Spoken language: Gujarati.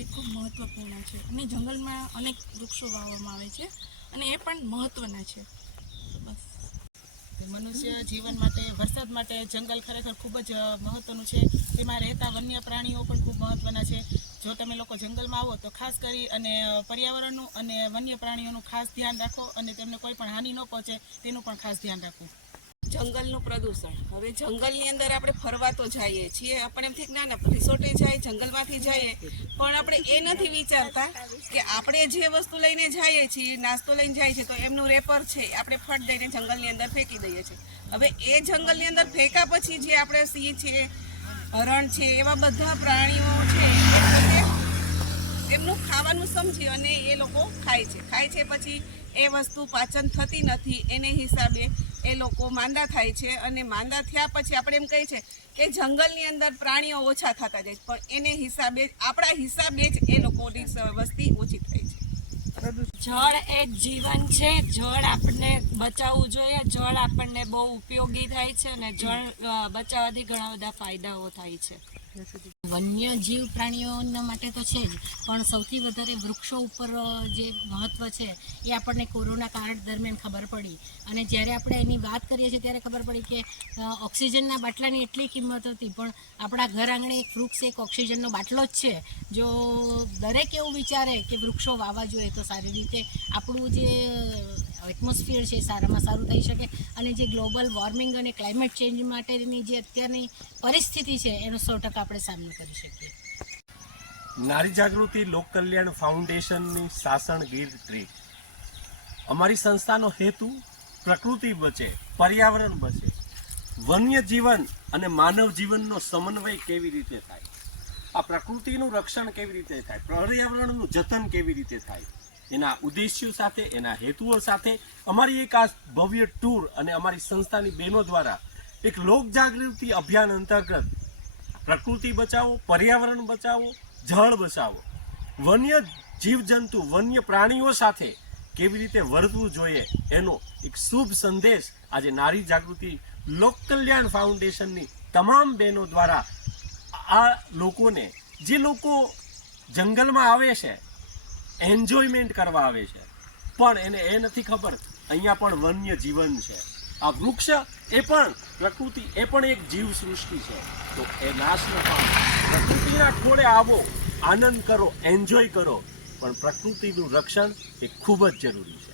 માટે ખૂબ મહત્ત્વપૂર્ણ છે અને જંગલમાં અનેક વૃક્ષો વાવવામાં આવે છે અને એ પણ મહત્ત્વના છે. બસ. મનુષ્ય જીવન માટે વરસાદ માટે જંગલ ખરેખર ખૂબ જ મહત્વનું છે. તેમાં રહેતા વન્ય પ્રાણીઓ પણ ખૂબ મહત્વના છે. જો તમે લોકો જંગલમાં આવો તો ખાસ કરી અને પર્યાવરણનું અને વન્ય પ્રાણીઓનું ખાસ ધ્યાન રાખો અને તેમને કોઈ પણ હાનિ ન પહોંચે તેનું પણ ખાસ ધ્યાન રાખો. જંગલનું પ્રદૂષણ. હવે જંગલની અંદર આપણે ફરવા તો જઈએ છીએ, આપણે એમથી ના રિસોર્ટે જાય, જંગલમાંથી જઈએ, પણ આપણે એ નથી વિચારતા કે આપણે જે વસ્તુ લઈને જઈએ છીએ, નાસ્તો લઈને જાય છે, તો એમનું રેપર છે આપણે ફટ દઈને જંગલની અંદર ફેંકી દઈએ છીએ. હવે એ જંગલની અંદર ફેંકા પછી જે આપણે સિંહ છે, હરણ છે, એવા બધા પ્રાણીઓ છે એમનું ખાવાનું સમજી અને એ લોકો ખાય છે પછી એ વસ્તુ પાચન થતી નથી, એને હિસાબે એ લોકો માંદા થાય છે અને માંદા થયા પછી આપણે એમ કહીએ છીએ કે જંગલની અંદર પ્રાણીઓ ઓછા થતા જાય છે, પણ એને હિસાબે આપણા હિસાબે જ એ લોકોની વસ્તી ઓછી થાય છે. જળ એ જીવન છે. જળ આપણને બચાવવું જોઈએ. જળ આપણને બહુ ઉપયોગી થાય છે અને જળ બચાવવાથી ઘણા બધા ફાયદાઓ થાય છે. વન્ય જીવ પ્રાણીઓના માટે તો છે જ, પણ સૌથી વધારે વૃક્ષો ઉપર જે મહત્ત્વ છે એ આપણને કોરોના કાળ દરમિયાન ખબર પડી. અને જ્યારે આપણે એની વાત કરીએ છીએ ત્યારે ખબર પડી કે ઓક્સિજનના બાટલાની એટલી કિંમત હતી, પણ આપણા ઘર આંગણે એક વૃક્ષ એક ઓક્સિજનનો બાટલો જ છે. જો દરેક એવું વિચારે કે વૃક્ષો વાવવા જોઈએ તો સારી રીતે આપણું જે એટમોસ્ફિયર છે સારામાં સારું થઈ શકે અને જે ગ્લોબલ વોર્મિંગ અને ક્લાઇમેટ ચેન્જ માટેની જે અત્યારની પરિસ્થિતિ છે એનો 100% આપણે સામનો કરી શકીએ. નારી જાગૃતિ લોક કલ્યાણ ફાઉન્ડેશનની સાસણગીર ટ્રીટ. અમારી સંસ્થાનો હેતુ પ્રકૃતિ બચે, પર્યાવરણ બચે, વન્ય જીવન અને માનવ જીવનનો સમન્વય કેવી રીતે થાય, આ પ્રકૃતિનું રક્ષણ કેવી રીતે થાય, પર્યાવરણનું જતન કેવી રીતે થાય, એના ઉદ્દેશ્યો સાથે, એના હેતુઓ સાથે અમારી એક આ ભવ્ય ટૂર અને અમારી સંસ્થાની બહેનો દ્વારા એક લોક જાગૃતિ અભિયાન અંતર્ગત પ્રકૃતિ બચાવો, પર્યાવરણ બચાવો, જળ બચાવો, વન્ય જીવજંતુ, વન્ય પ્રાણીઓ સાથે કેવી રીતે વર્તવું જોઈએ એનો એક શુભ સંદેશ આજે નારી જાગૃતિ લોક કલ્યાણ ફાઉન્ડેશનની તમામ બહેનો દ્વારા આ લોકોને, જે લોકો જંગલમાં આવે છે એન્જોયમેન્ટ કરવા આવે છે, પણ એને એ નથી ખબર અહીંયા પણ વન્ય જીવન છે, આ વૃક્ષ એ પણ પ્રકૃતિ, એ પણ એક જીવ સૃષ્ટિ છે, તો એ નાશ ન પામે. પ્રકૃતિના ખોળે આવો, આનંદ કરો, એન્જોય કરો, પણ પ્રકૃતિનું રક્ષણ એ ખૂબ જ જરૂરી છે.